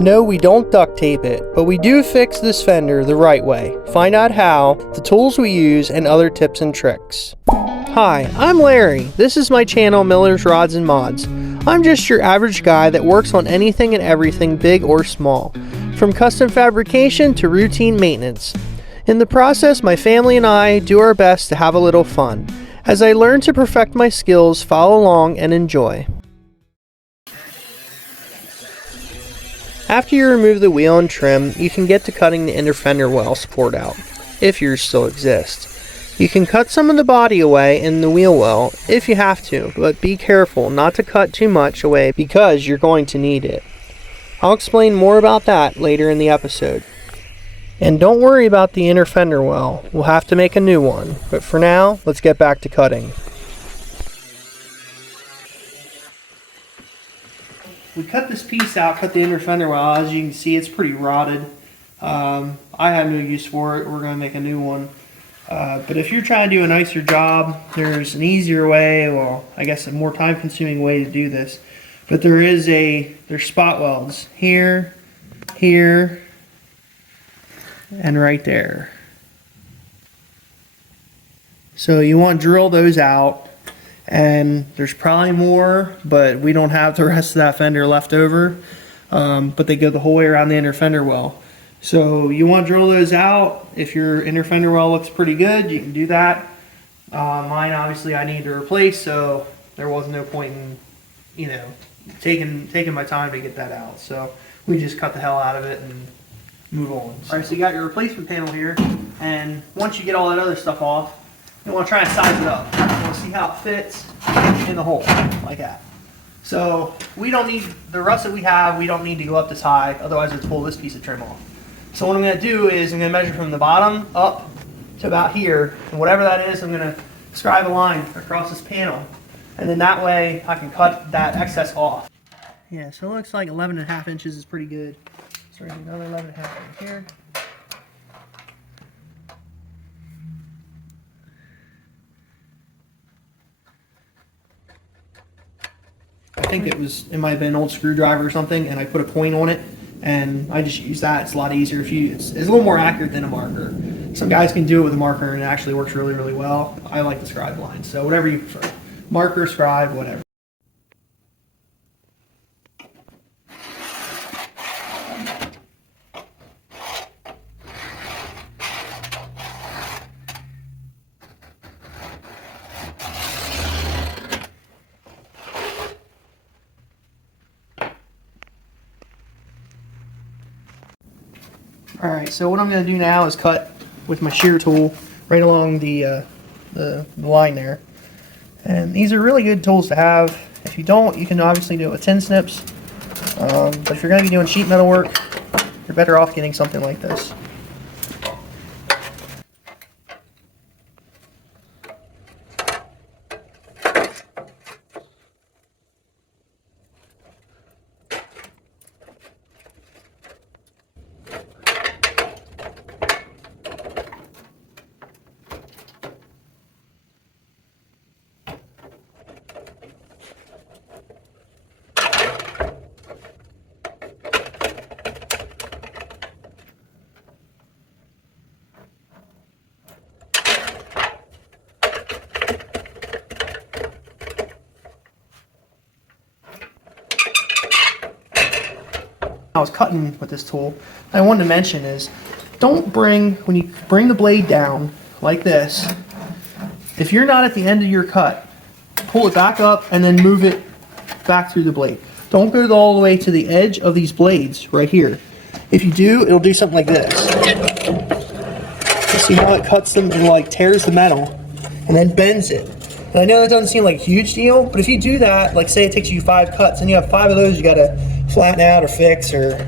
No, we don't duct tape it, but we do fix this fender the right way. Find out how, the tools we use, and other tips and tricks. Hi, I'm Larry. This is my channel, Miller's Rods and Mods. I'm just your average guy that works on anything and everything big or small, from custom fabrication to routine maintenance. In the process, my family and I do our best to have a little fun. As I learn to perfect my skills, follow along and enjoy. After you remove the wheel and trim, you can get to cutting the inner fender well support out, if yours still exists. You can cut some of the body away in the wheel well if you have to, but be careful not to cut too much away because you're going to need it. I'll explain more about that later in the episode. And don't worry about the inner fender well, we'll have to make a new one, but for now, let's get back to cutting. We cut this piece out, cut the inner fender well. As you can see, it's pretty rotted. I have no use for it. We're going to make a new one. But if you're trying to do a nicer job, there's an easier way, well, I guess a more time-consuming way to do this. But there's spot welds here, here, and right there. So you want to drill those out. And there's probably more, but we don't have the rest of that fender left over. But they go the whole way around the inner fender well. So you want to drill those out. If your inner fender well looks pretty good, you can do that. Mine, obviously, I need to replace, so there was no point in, taking my time to get that out. So we just cut the hell out of it and move on. All right, so you got your replacement panel here, and once you get all that other stuff off, you want to try and size it up. You want to see how it fits in the hole, like that. So we don't need, the rust that we have, we don't need to go up this high, otherwise it's pull this piece of trim off. So what I'm going to do is I'm going to measure from the bottom up to about here, and whatever that is, I'm going to scribe a line across this panel, and then that way I can cut that excess off. Yeah, so it looks like 11.5 inches is pretty good. So we're going to do another 11.5 right here. I think it might have been an old screwdriver or something, and I put a point on it, and I just use that. It's a lot easier it's a little more accurate than a marker. Some guys can do it with a marker, and it actually works really, really well. I like the scribe line, so whatever you prefer. Marker, scribe, whatever. Alright, so what I'm going to do now is cut with my shear tool right along the line there. And these are really good tools to have. If you don't, you can obviously do it with tin snips. But if you're going to be doing sheet metal work, you're better off getting something like this. I was cutting with this tool, I wanted to mention is when you bring the blade down like this, if you're not at the end of your cut, pull it back up and then move it back through the blade. Don't go all the way to the edge of these blades right here. If you do, it'll do something like this. See how it cuts them and like tears the metal and then bends it. And I know that doesn't seem like a huge deal, but if you do that, like say it takes you 5 cuts and you have 5 of those you gotta flatten out or fix, or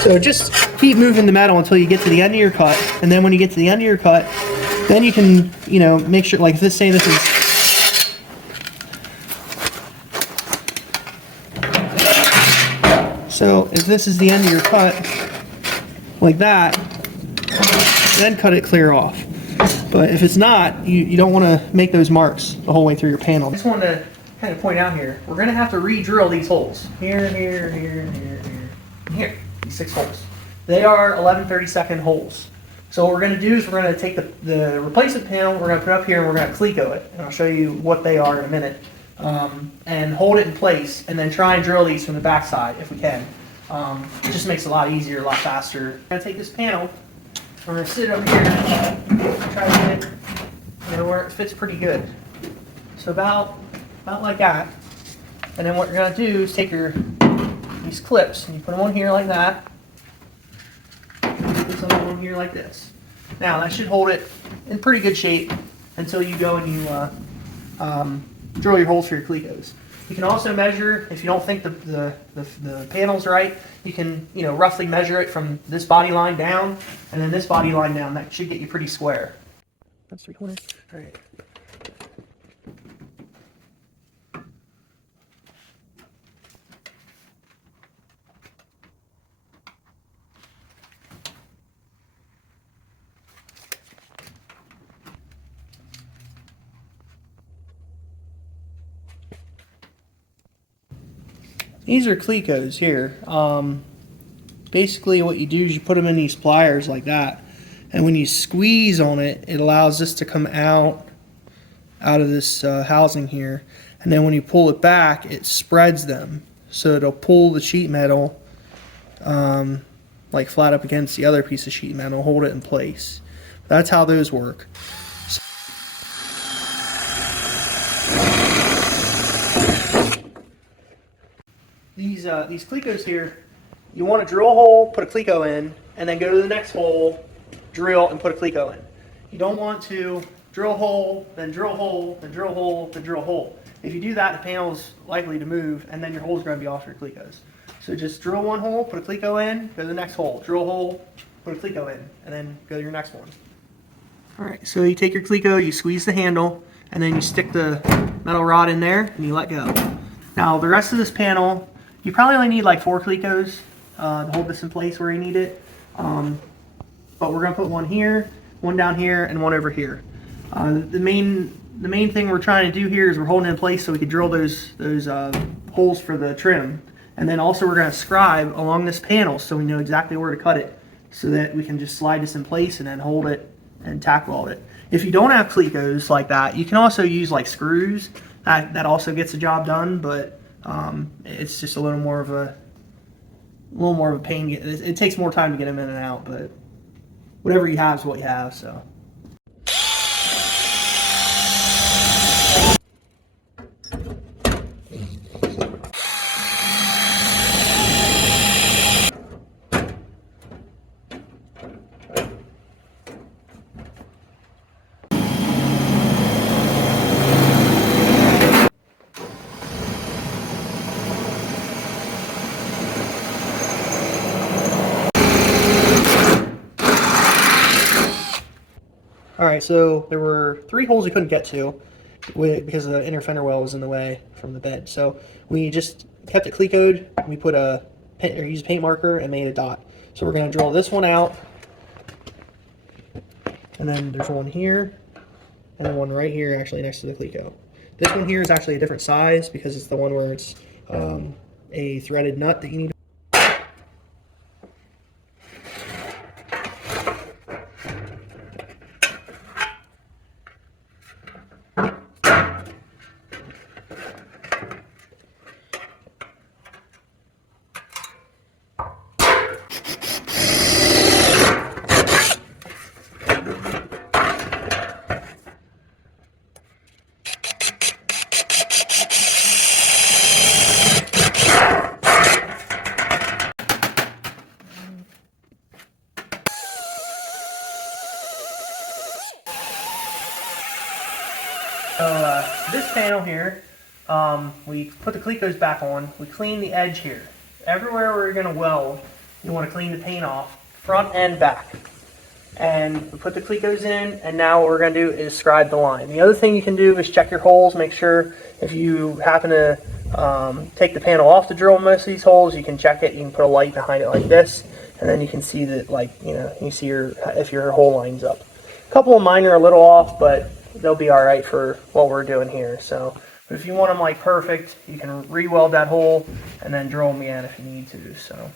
so just keep moving the metal until you get to the end of your cut, and then when you get to the end of your cut, then you can make sure, like this is so if this is the end of your cut like that, then cut it clear off. But if it's not, you don't want to make those marks the whole way through your panel. I just wanted to kind of point out here, we're going to have to re-drill these holes. Here, here, here, here, here, here. these 6 holes. They are 11/32 holes. So what we're going to do is we're going to take the replacement panel, we're going to put it up here, and we're going to cleco it. And I'll show you what they are in a minute. And hold it in place, and then try and drill these from the backside if we can. It just makes it a lot easier, a lot faster. I'm going to take this panel, I'm going to sit it up here, try to get it, where it fits pretty good. So about like that. And then what you're going to do is take these clips and you put them on here like that. Put some on here like this. Now that should hold it in pretty good shape until you go and you drill your holes for your clecos. You can also measure, if you don't think the panel's right, you can roughly measure it from this body line down and then this body line down. That should get you pretty square. That's 3 corners. All right. These are clecos here. Basically what you do is you put them in these pliers like that, and when you squeeze on it, it allows this to come out of this housing here, and then when you pull it back, it spreads them, so it'll pull the sheet metal like flat up against the other piece of sheet metal, hold it in place. That's how those work. These clecos here, you want to drill a hole, put a cleco in, and then go to the next hole, drill, and put a cleco in. You don't want to drill a hole, then drill a hole, then drill a hole, then drill a hole. If you do that, the panel's likely to move, and then your hole's going to be off your clecos. So just drill one hole, put a cleco in, go to the next hole, drill a hole, put a cleco in, and then go to your next one. Alright, so you take your cleco, you squeeze the handle, and then you stick the metal rod in there, and you let go. Now the rest of this panel, you probably only need like 4 clecos to hold this in place where you need it. But we're going to put one here, one down here, and one over here. The main thing we're trying to do here is we're holding it in place so we can drill those holes for the trim. And then also we're going to scribe along this panel so we know exactly where to cut it, so that we can just slide this in place and then hold it and tack weld it. If you don't have clecos like that, you can also use like screws. That also gets the job done, but it's just a little more of a pain. It takes more time to get them in and out, but whatever you have is what you have. So. Alright, so there were 3 holes we couldn't get to because the inner fender well was in the way from the bed. So we just kept it clecoed. We put used a paint marker and made a dot. So we're going to drill this one out, and then there's one here, and then one right here actually next to the cleco. This one here is actually a different size because it's the one where it's a threaded nut that you need. So this panel here, we put the clecos back on. We clean the edge here. Everywhere we're going to weld, you want to clean the paint off, front and back. And we put the clecos in, and now what we're going to do is scribe the line. The other thing you can do is check your holes, make sure if you happen to take the panel off to drill most of these holes, you can check it. You can put a light behind it like this, and then you can see that, like, you see if your hole lines up. A couple of mine are a little off, but they'll be all right for what we're doing here. So if you want them like perfect, you can re-weld that hole and then drill them again if you need to. So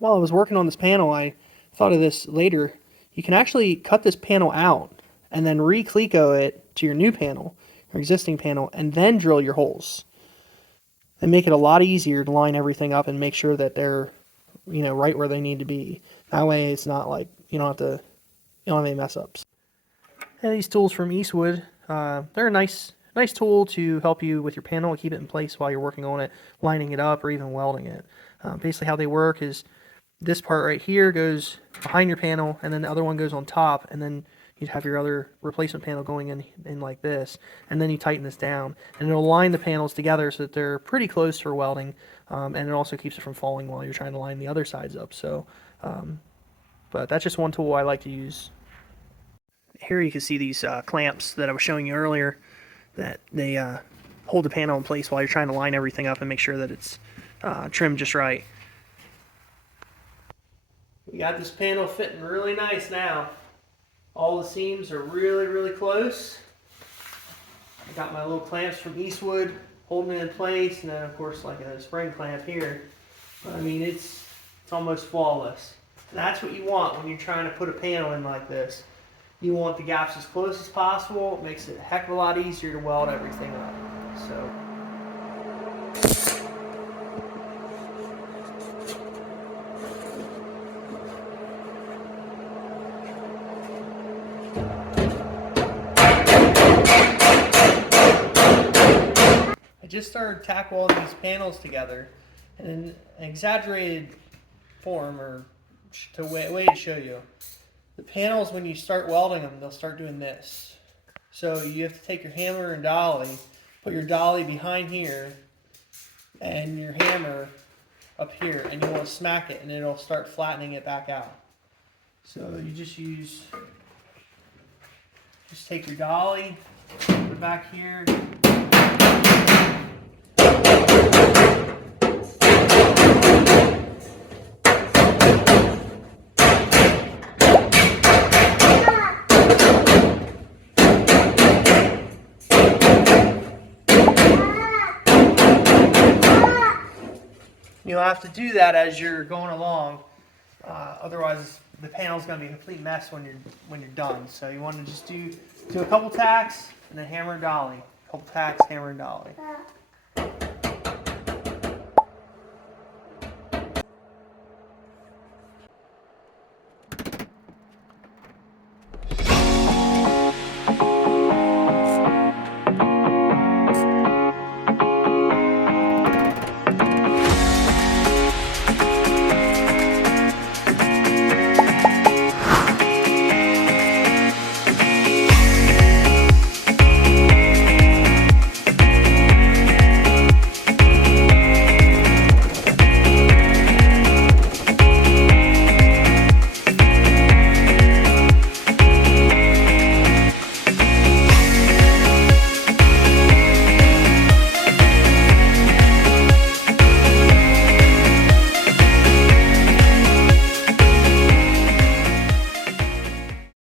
While I was working on this panel, I thought of this later. You can actually cut this panel out and then re-cleco it to your new panel, your existing panel, and then drill your holes. And make it a lot easier to line everything up and make sure that they're, right where they need to be. That way it's not like you don't have any mess ups. And these tools from Eastwood, they're a nice tool to help you with your panel and keep it in place while you're working on it, lining it up, or even welding it. Basically how they work is this part right here goes behind your panel, and then the other one goes on top, and then you'd have your other replacement panel going in like this, and then you tighten this down, and it'll line the panels together so that they're pretty close for welding, and it also keeps it from falling while you're trying to line the other sides up. So, but that's just one tool I like to use. Here you can see these clamps that I was showing you earlier, that they hold the panel in place while you're trying to line everything up and make sure that it's trimmed just right. We got this panel fitting really nice now. All the seams are really close. I got my little clamps from Eastwood holding it in place, and then of course like a spring clamp here. But I mean it's almost flawless. And that's what you want when you're trying to put a panel in like this. You want the gaps as close as possible. It makes it a heck of a lot easier to weld everything up. So. I just started tack welding these panels together in an exaggerated form, or way to show you. The panels, when you start welding them, they'll start doing this. So you have to take your hammer and dolly, put your dolly behind here, and your hammer up here, and you want to smack it, and it'll start flattening it back out. So you just take your dolly, put it back here. You'll have to do that as you're going along, otherwise the panel's going to be a complete mess when you're done. So you want to just do a couple tacks and then hammer and dolly. A couple tacks, hammer and dolly.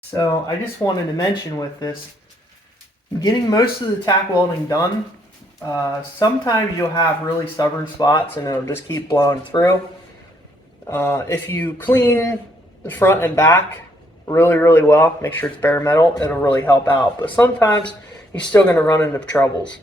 So I just wanted to mention with this, getting most of the tack welding done, sometimes you'll have really stubborn spots and it'll just keep blowing through. If you clean the front and back really well, make sure it's bare metal, it'll really help out. But sometimes you're still going to run into troubles.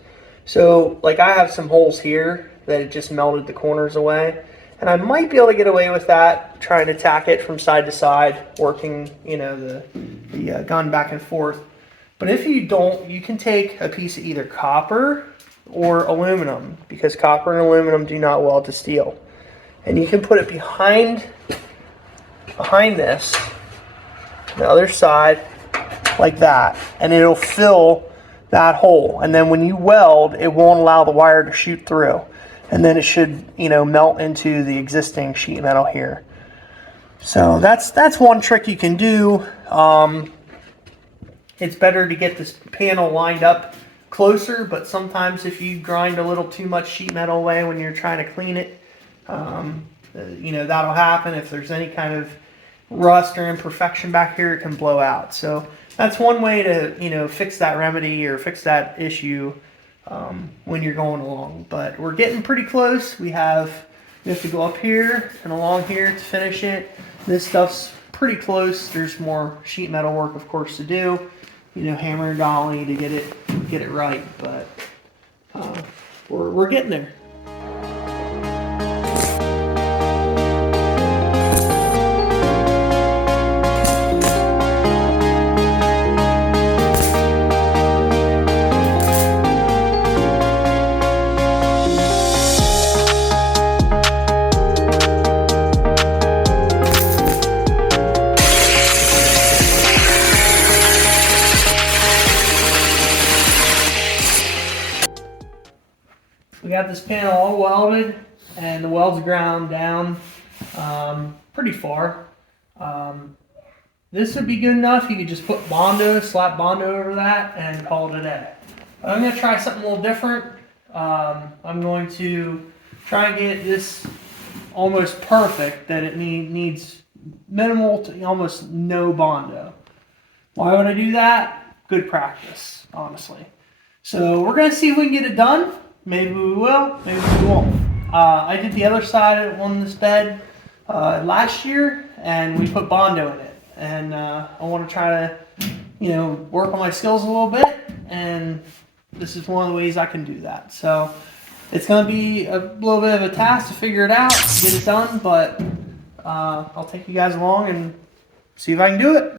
So like I have some holes here that it just melted the corners away, And I might be able to get away with that, trying to tack it from side to side, working, you know, the gun back and forth. But if you don't, you can take a piece of either copper or aluminum, because copper and aluminum do not weld to steel. And you can put it behind this, the other side, like that, and it'll fill that hole. And then when you weld, it won't allow the wire to shoot through. And then it should, you know, melt into the existing sheet metal here. So that's one trick you can do. It's better to get this panel lined up closer, but sometimes if you grind a little too much sheet metal away when you're trying to clean it, you know, that'll happen. If there's any kind of rust or imperfection back here, it can blow out. So that's one way to, you know, fix that remedy or fix that issue when you're going along. But we're getting pretty close. We have to go up here and along here to finish it. This stuff's pretty close. There's more sheet metal work, of course, to do. You know, hammer and dolly to get it right. But we're getting there. We got this panel all welded, and the welds ground down pretty far. This would be good enough. You could just put Bondo, slap Bondo over that, and call it a day. But I'm going to try something a little different. I'm going to try and get this almost perfect, that it needs minimal to almost no Bondo. Why would I do that? Good practice, honestly. So we're going to see if we can get it done. Maybe we will, maybe we won't. I did the other side on this bed last year, and we put Bondo in it. And I want to try to, you know, work on my skills a little bit, and this is one of the ways I can do that. So it's going to be a little bit of a task to figure it out, get it done, but I'll take you guys along and see if I can do it.